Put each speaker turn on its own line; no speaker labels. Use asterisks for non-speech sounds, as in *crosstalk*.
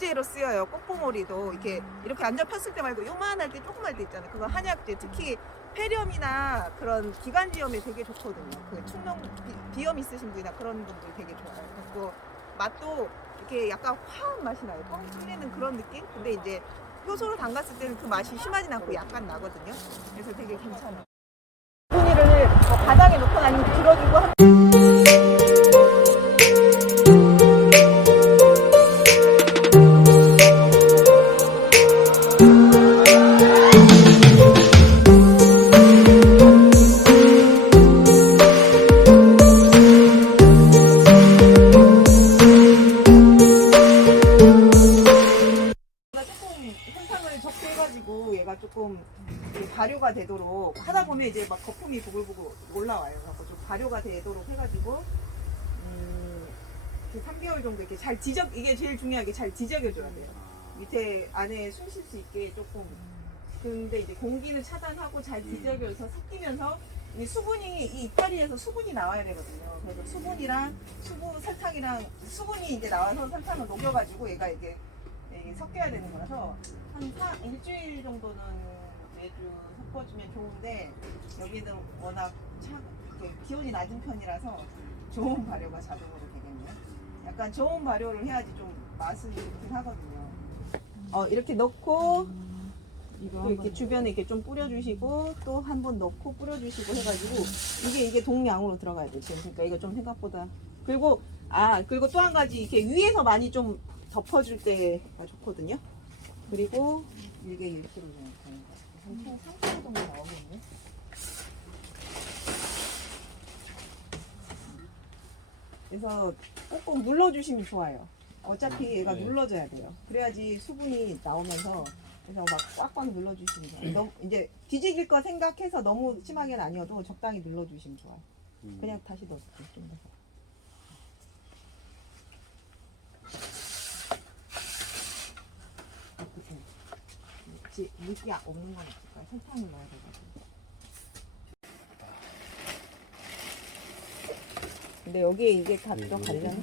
한약재로 쓰여요. 꽃봉오리도 이렇게 이렇게 앉아 폈을 때 말고 요만할 때 조그만 때 있잖아요. 그거 한약재 특히 폐렴이나 그런 기관지염에 되게 좋거든요. 그 축농 비- 비염 있으신 분이나 그런 분들 되게 좋아요. 그리고 맛도 이렇게 약간 화한 맛이 나요. 뻥 뚫리는 그런 느낌? 근데 이제 효소로 담갔을 때는 그 맛이 심하진 않고 약간 나거든요. 그래서 되게 괜찮아요. 분이를 뭐 바닥에 놓거나 아니면 들어주고 조금 이 발효가 되도록 하다 보면 이제 막 거품이 부글부글 올라와요. 그래서 좀 발효가 되도록 해가지고 음, 이렇게 3개월 정도 이렇게 잘 뒤적 이게 제일 중요하게 잘 뒤적여줘야 돼요. 밑에 안에 숨 쉴 수 있게 조금 근데 이제 공기는 차단하고 잘 뒤적여서 섞이면서 이 수분이 이 이파리에서 수분이 나와야 되거든요. 그래서 수분이랑 수분 설탕이랑 수분이 이제 나와서 설탕을 녹여가지고 얘가 이게 이게 섞여야 되는 거라서 한 사, 일주일 정도는 매주 섞어주면 좋은데 여기는 워낙 차, 이렇게 기온이 낮은 편이라서 좋은 발효가 자동으로 되겠네요. 약간 좋은 발효를 해야지 좀 맛은 좋긴 하거든요. 어 이렇게 넣고 또 이렇게 주변에 이렇게 좀 뿌려주시고 또 한 번 넣고 뿌려주시고 해가지고 이게 이게 동량으로 들어가야 돼 지금 그러니까 이거 좀 생각보다 그리고 아 그리고 또 한 가지 이렇게 위에서 많이 좀 덮어줄 때가 좋거든요. 그리고 이게 이렇게 되는 거예요. 한 3kg 정도 나오겠네. 그래서 꼭꼭 눌러주시면 좋아요. 어차피 얘가
네.
눌러져야 돼요. 그래야지 수분이 나오면서 그래서 막 꽉꽉 눌러주시면 돼요. *clears throat* 너무 이제 뒤지길 거 생각해서 너무 심하게는 아니어도 적당히 눌러주시면 좋아요.
음.
그냥 다시 넣을게요. 좀 더. 지- 물기 없는 건 없을까요? 설탕을 넣어야 돼가지고. 근데 여기에 이게 다
네,
들어가려면